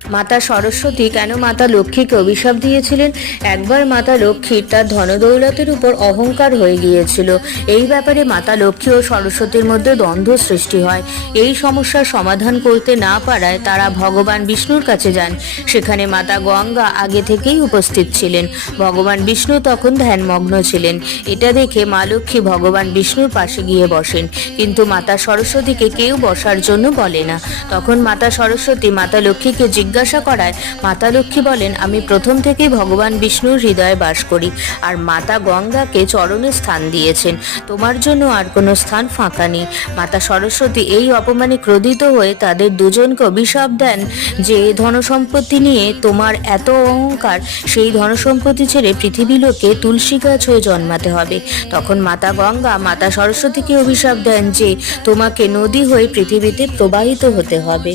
মাতা সরস্বতী কেন মাতা লক্ষ্মীকে অভিশাপ দিয়েছিলেন? একবার মাতা লক্ষ্মীর তার ধনদৌলতের উপর অহংকার হয়ে গিয়েছিল। এই ব্যাপারে মাতা লক্ষ্মী ও সরস্বতীর মধ্যে দ্বন্দ্ব সৃষ্টি হয়। এই সমস্যার সমাধান করতে না পারায় তারা ভগবান বিষ্ণুর কাছে যান। সেখানে মাতা গঙ্গা আগে থেকেই উপস্থিত ছিলেন। ভগবান বিষ্ণু তখন ধ্যানমগ্ন ছিলেন। এটা দেখে মা লক্ষ্মী ভগবান বিষ্ণুর পাশে গিয়ে বসেন, কিন্তু মাতা সরস্বতীকে কেউ বসার জন্য বলে না। তখন মাতা সরস্বতী মাতা লক্ষ্মীকে জিজ্ঞাসা করায় মাতা লক্ষ্মী বলেন, আমি প্রথম থেকেই ভগবান বিষ্ণুর হৃদয়ে বাস করি, আর মাতা গঙ্গাকে চরণে স্থান দিয়েছেন, তোমার জন্য আর কোনো স্থান ফাঁকা নেই। মাতা সরস্বতী এই অপমানে ক্রোধিত হয়ে তাদের দুজনকে অভিশাপ দেন যে ধনসম্পত্তি নিয়ে তোমার এত অহংকার, সেই ধনসম্পত্তি ছেড়ে পৃথিবী লোকে তুলসী গাছ হয়ে জন্মাতে হবে। তখন মাতা গঙ্গা মাতা সরস্বতীকে অভিশাপ দেন যে তোমাকে নদী হয়ে পৃথিবীতে প্রবাহিত হতে হবে।